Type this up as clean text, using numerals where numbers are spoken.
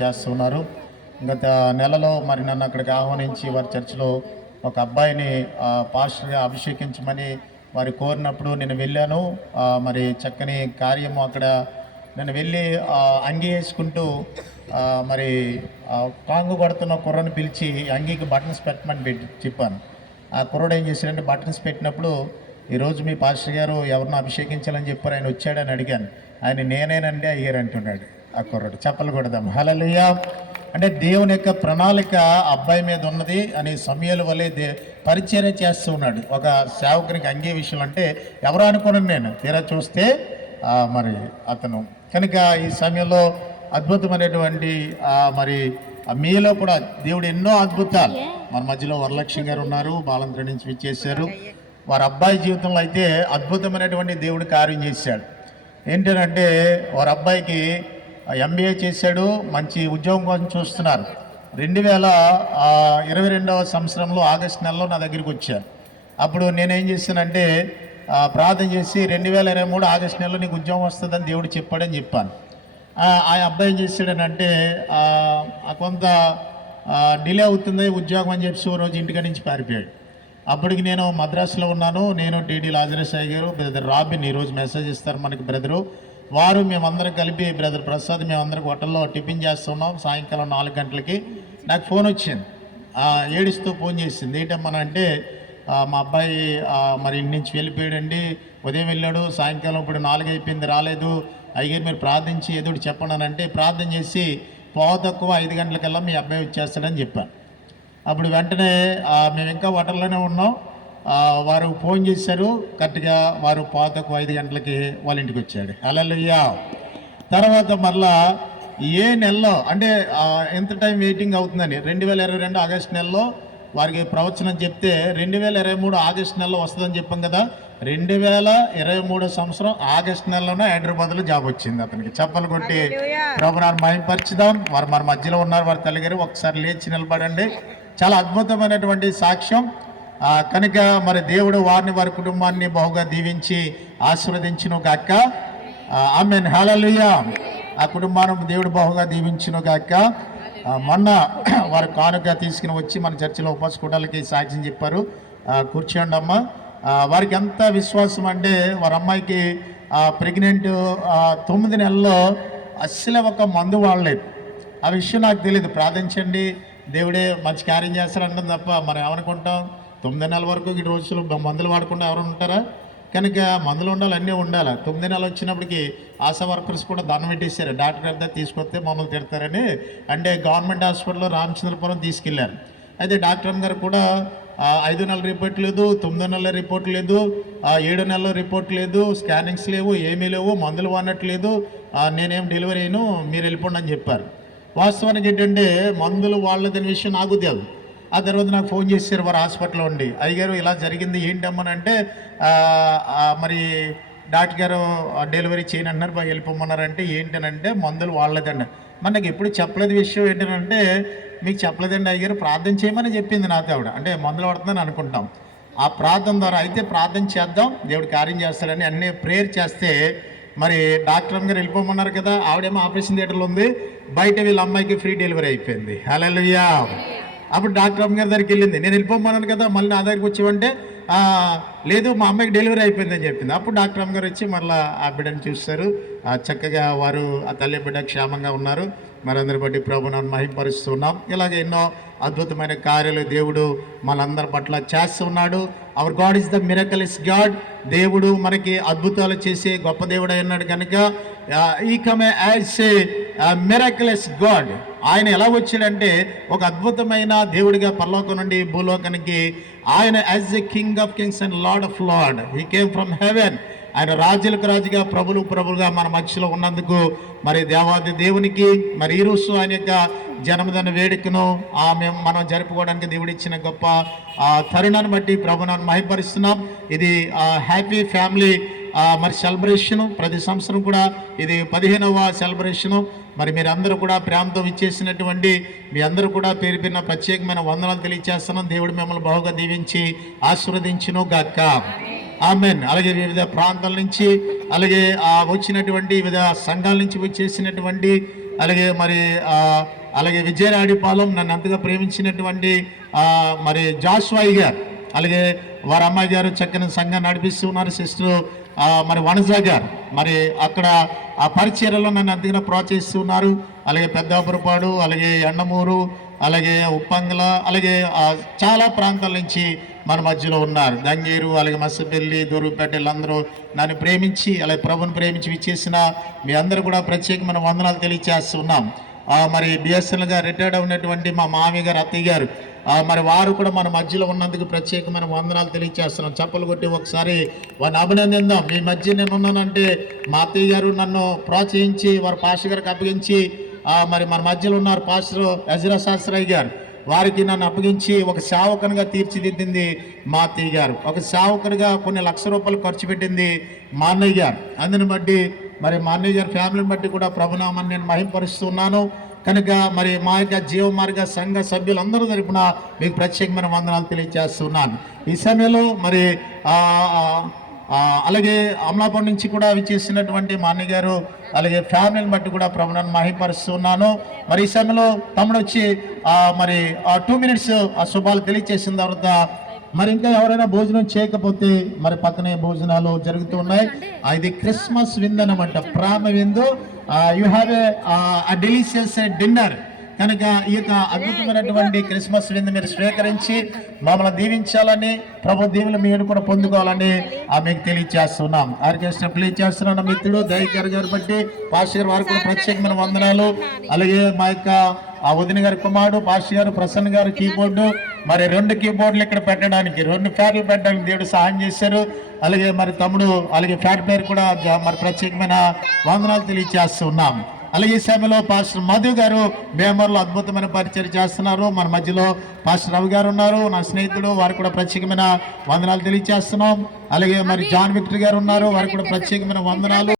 చేస్తున్నారు. గత నెలలో మరి నన్ను అక్కడికి ఆహ్వానించి వారి చర్చిలో ఒక అబ్బాయిని పాస్టర్గా అభిషేకించమని వారు కోరినప్పుడు నేను వెళ్ళాను. మరి చక్కని కార్యము అక్కడ నేను వెళ్ళి అంగి వేసుకుంటూ మరి కాంగు కొడుతున్న కుర్రను పిలిచి అంగీకి బటన్స్ పెట్టమని చెప్పాను. ఆ కుర్రడు ఏం చేశాడంటే బటన్స్ పెట్టినప్పుడు, ఈరోజు మీ పాస్టర్ గారు ఎవరినో అభిషేకించాలని చెప్పారు, ఆయన వచ్చాడని అడిగాను. ఆయన నేనేనండి అయ్యారు అంటున్నాడు. ఆ కుర్రడు చెప్పలు కొడదాం హల్లెలూయా. అంటే దేవుని యొక్క ప్రణాళిక అబ్బాయి మీద ఉన్నది అని సమయాల వలె పరిచర్య చేస్తూ ఉన్నాడు. ఒక సేవకునికి అంగే విషయం అంటే ఎవరు అనుకున్నాను నేను, తీరా చూస్తే మరి అతను. కనుక ఈ సమయంలో అద్భుతమైనటువంటి మరి మీలో కూడా దేవుడు ఎన్నో అద్భుతాలు, మన మధ్యలో వరలక్ష్మి గారు ఉన్నారు, బాలంత్ర నుంచి విచ్చేశారు. వారి అబ్బాయి జీవితంలో అయితే అద్భుతమైనటువంటి దేవుడు కార్యం చేశాడు. ఏంటంటే వారి అబ్బాయికి MBA చేశాడు, మంచి ఉద్యోగం కోసం చూస్తున్నారు. 2022వ సంవత్సరంలో ఆగస్టు నెలలో నా దగ్గరికి వచ్చారు. అప్పుడు నేనేం చేశానంటే ప్రార్థన చేసి 2023 ఆగస్టు నెలలో నీకు ఉద్యోగం వస్తుందని దేవుడు చెప్పాడని చెప్పాను. ఆ అబ్బాయి ఏం చేశాడనంటే కొంత డిలే అవుతుంది ఉద్యోగం అని చెప్పి రోజు ఇంటికి నుంచి పారిపోయాడు. అప్పటికి నేను మద్రాసులో ఉన్నాను. నేను టీడీ లాజరసాయి గారు, బ్రదర్ రాబిన్ ఈరోజు మెసేజ్ ఇస్తారు మనకి బ్రదరు, వారు మేమందరం కలిపి బ్రదర్ ప్రసాద్ మేమందరం హోటల్లో టిఫిన్ చేస్తున్నాం. సాయంకాలం 4 గంటలకి నాకు ఫోన్ వచ్చింది. ఏడుస్తూ ఫోన్ చేసింది. ఏంటమ్మా అంటే మా అబ్బాయి మరి ఇంటి నుంచి వెళ్ళిపోయాడండి, ఉదయం వెళ్ళాడు, సాయంకాలం ఇప్పుడు 4 అయిపోయింది రాలేదు, అయ్యారు మీరు ప్రార్థించి ఏదో చెప్పండి. ప్రార్థన చేసి తక్కువ 5 గంటలకల్లా మీ అబ్బాయి వచ్చేస్తాడని చెప్పాను. అప్పుడు వెంటనే మేము ఇంకా హోటల్లోనే ఉన్నాం. వారు ఫోన్ చేశారు, కరెక్ట్గా వారు తక్కువ 5 గంటలకి వాళ్ళ ఇంటికి వచ్చాడు. హల్లెలూయా. తర్వాత మళ్ళా ఏ నెలలో అంటే ఎంత టైం వెయిటింగ్ అవుతుందని 2022 ఆగస్టు నెలలో వారికి ప్రవచనం చెప్తే 2023 ఆగస్టు నెలలో వస్తుందని చెప్పాం కదా. 2023 సంవత్సరం ఆగస్టు నెలలోనే హైదరాబాద్లో జాబ్ వచ్చింది అతనికి. చప్పలు కొట్టి ప్రభునాన్ని మహిమపరచుదాం. వారు మన మధ్యలో ఉన్నారు, వారి తల్లిగారు ఒకసారి లేచి నిలబడండి. చాలా అద్భుతమైనటువంటి సాక్ష్యం. కనుక మరి దేవుడు వారిని వారి కుటుంబాన్ని బహుగా దీవించి ఆశీర్వదించును గాక. ఆమేన్ హల్లెలూయా. ఆ కుటుంబాన్ని దేవుడు బహుగా దీవించును గాక. మొన్న వారు కానుక తీసుకుని వచ్చి మన చర్చిలో ఉపవాస కూటాలకి సాక్ష్యం చెప్పారు. కూర్చోండి అమ్మ. వారికి ఎంత విశ్వాసం అంటే వారి అమ్మాయికి ప్రెగ్నెంట్ 9 నెలల్లో అస్సలు ఒక మందు వాడలేదు. ఆ విషయం నాకు తెలియదు. ప్రార్థించండి, దేవుడే మంచి కార్యం చేస్తారంటాం తప్ప మనం ఏమనుకుంటాం, 9 నెలల వరకు ఈ రోజులు మందులు వాడకుండా ఎవరు ఉంటారా? కనుక మందులు ఉండాలి, అన్నీ ఉండాలి. 9 నెలలు వచ్చినప్పటికి ఆశా వర్కర్స్ కూడా దండం పెట్టేశారు, డాక్టర్ గారి తీసుకొస్తే మమ్మల్ని తిడతారని. అంటే గవర్నమెంట్ హాస్పిటల్లో రామచంద్రపురం తీసుకెళ్ళారు. అయితే డాక్టర్ గారు కూడా 5 నెలల రిపోర్ట్ లేదు, 9 నెలల రిపోర్ట్ లేదు, 7 నెలల రిపోర్ట్ లేదు, స్కానింగ్స్ లేవు, ఏమీ లేవు, మందులు వాడట్లేదు, నేనేం డెలివరీ అయినా మీరు వెళ్ళిపోండి అని చెప్పారు. వాస్తవానికి ఏంటంటే మందులు వాళ్ళదని విషయం నాకు తెలియదు. ఆ తర్వాత నాకు ఫోన్ చేశారు వారు హాస్పిటల్లో ఉండి, అయ్యగారు ఇలా జరిగింది ఏంటమ్మనంటే మరి డాక్టర్ గారు డెలివరీ చేయని అన్నారు, వెళ్ళిపోమన్నారంటే ఏంటనంటే మందులు వాళ్ళదండి. మనకి ఎప్పుడు చెప్పలేదు విషయం ఏంటంటే మీకు చెప్పలేదండి అయ్యగారు, ప్రార్థన చేయమని చెప్పింది నాతో ఆవిడ. అంటే మందులు పడుతుందని అనుకుంటాం. ఆ ప్రార్థన ద్వారా అయితే ప్రార్థన చేద్దాం, దేవుడు కార్యం చేస్తాడని అన్నీ ప్రేయర్ చేస్తే మరి డాక్టర్ గారు వెళ్ళిపోమన్నారు కదా. ఆవిడేమో ఆపరేషన్ థియేటర్లో ఉంది, బయట వీళ్ళ అమ్మాయికి ఫ్రీ డెలివరీ అయిపోయింది. హల్లెలూయా. అప్పుడు డాక్టర్ గారి దగ్గరికి వెళ్ళింది, నేను వెళ్ళిపోమన్నాను కదా, మళ్ళీ నా దగ్గరికి వచ్చేవంటే లేదు మా అమ్మాయికి డెలివరీ అయిపోయిందని చెప్పింది. అప్పుడు డాక్టర్ గారు వచ్చి మళ్ళీ ఆ బిడ్డను చూస్తారు. చక్కగా వారు ఆ తల్లి బిడ్డ క్షేమంగా ఉన్నారు. మనందరి బట్టి ప్రభువును మహిమపరుస్తున్నాం. ఇలాగే ఎన్నో అద్భుతమైన కార్యాలు దేవుడు మనందరి పట్ల చేస్తున్నాడు. Our God is the miraculous God. దేవుడు మనకి అద్భుతాలు చేసే గొప్ప దేవుడు అన్నాడు కనుక ఈ came as a miraculous God. ఆయన ఎలా వచ్చాడంటే ఒక అద్భుతమైన దేవుడిగా పరలోకం నుండి భూలోకానికి ఆయన as a king of Kings and lord of lord. He came from heaven. ఆయన రాజులకు రాజుగా ప్రభులుగా మన మధ్యలో ఉన్నందుకు మరి దేవాది దేవునికి మరి ఈరోజు ఆయన యొక్క జన్మదిన వేడుకను మనం జరుపుకోవడానికి దేవుడిచ్చిన గొప్ప తరుణాన్ని బట్టి ప్రభువును మహిమపరుస్తున్నాం. ఇది హ్యాపీ ఫ్యామిలీ మరి సెలబ్రేషను. ప్రతి సంవత్సరం కూడా ఇది 15వ సెలబ్రేషను. మరి మీరందరూ కూడా ప్రేమతో ఇచ్చేసినటువంటి మీ అందరూ కూడా పేరు పేరున ప్రత్యేకమైన వందనాలు తెలియజేస్తున్నాం. దేవుడు మిమ్మల్ని బహుగా దీవించి ఆశీర్వదించును గాక. ఆమెన్. అలాగే వివిధ ప్రాంతాల నుంచి అలాగే వచ్చినటువంటి వివిధ సంఘాల నుంచి వచ్చేసినటువంటి అలాగే మరి అలాగే విజయరాడిపాలెం నన్ను అంతగా ప్రేమించినటువంటి మరి జాస్వాయి గారు, అలాగే వారి అమ్మాయి గారు చక్కని సంఘం నడిపిస్తూ ఉన్నారు. సిస్టర్ మరి వనజ గారు మరి అక్కడ ఆ పరిచర్యలో నన్ను అంతగా ప్రోత్సహిస్తున్నారు. అలాగే పెద్దాపురపాడు, అలాగే ఎండమూరు, అలాగే ఉప్పంగల, అలాగే చాలా ప్రాంతాల నుంచి మన మధ్యలో ఉన్నారు. దంగేరు, అలాగే మసపల్లి, దూరుపేట, వీళ్ళందరూ నన్ను ప్రేమించి అలాగే ప్రభుని ప్రేమించి విచ్చేసిన మీ అందరూ కూడా ప్రత్యేకమైన వందనాలు తెలియజేస్తున్నాం. మరి బిఎస్ఎన్ఎల్గా రిటైర్డ్ అయినటువంటి మా మామయ్య గారు, అత్తయ్య గారు మరి వారు కూడా మన మధ్యలో ఉన్నందుకు ప్రత్యేకమైన వందనాలు తెలియజేస్తున్నాం. చప్పలు కొట్టి ఒకసారి వారిని అభినందిద్దాం. మీ మధ్య నేను ఉన్నానంటే మా అత్తయ్య గారు నన్ను ప్రోత్సహించి వారు పాస్టర్ గారికి అప్పగించి మరి మన మధ్యలో ఉన్నారు పాస్టర్ ఎజ్రా శాస్త్రయ్య గారు, వారికి నన్ను అప్పగించి ఒక సేవకునిగా తీర్చిదిద్దింది మా అత్తయ్య గారు. ఒక సేవకునిగా కొన్ని లక్షల రూపాయలు ఖర్చు పెట్టింది మా అన్నయ్య గారు. అందుని బట్టి మరి మా అన్నయ్య గారి ఫ్యామిలీని బట్టి కూడా ప్రభునామాన్ని నేను మహింపరుస్తున్నాను. కనుక మరి మా యొక్క జీవమార్గ సంఘ సభ్యులందరూ తరపున మీకు ప్రత్యేకమైన వందనాలు తెలియజేస్తున్నాను. ఈ సమయంలో మరి అలాగే అమలాపురం నుంచి కూడా విచ్చేసినటువంటి మా అన్నయ్య గారు అలాగే ఫ్యామిలీని బట్టి కూడా ప్రభువును మహిమపరుస్తున్నాను. మరి ఈ సమయంలో తమ్ముడు వచ్చి మరి 2 minutes ఆ శుభాలు తెలియజేసిన తర్వాత మరి ఇంకా ఎవరైనా భోజనం చేయకపోతే మరి పక్కనే భోజనాలు జరుగుతూ ఉన్నాయి. ఇది క్రిస్మస్ విందు అనమాట, ప్రేమ విందు. You have a delicious dinner. కనుక ఈ యొక్క అద్భుతమైనటువంటి క్రిస్మస్ విందు మీరు స్వీకరించి మమ్మల్ని దీవించాలని, ప్రభు దీవులు మీరు కూడా పొందుకోవాలని మీకు తెలియజేస్తున్నాం. ఆర్కెస్ట్రా ప్లే చేస్తున్నాను మిత్రుడు దయకర్ గారు బట్టి పాస్టర్ వారు కూడా ప్రత్యేకమైన వందనాలు. అలాగే మా యొక్క వదిన గారి కుమారుడు పాస్టర్ గారు ప్రసన్న గారు కీబోర్డు, మరి 2 కీబోర్డులు ఇక్కడ పెట్టడానికి 2 ఫ్యాన్లు పెట్టడానికి దేవుడు సహాయం చేశారు. అలాగే మరి తమ్ముడు అలాగే ఫ్యాట్ పేరు కూడా మరి ప్రత్యేకమైన వందనాలు తెలియజేస్తున్నాం. అలాగే ఈ సమయంలో పాస్టర్ మధు గారు బేమర్లో అద్భుతమైన పరిచయం చేస్తున్నారు. మన మధ్యలో పాస్టర్ రవి గారు ఉన్నారు, నా స్నేహితుడు, వారు కూడా ప్రత్యేకమైన వందనాలు తెలియజేస్తున్నాం. అలాగే మరి జాన్ విక్టర్ గారు ఉన్నారు, వారికి కూడా ప్రత్యేకమైన వందనాలు.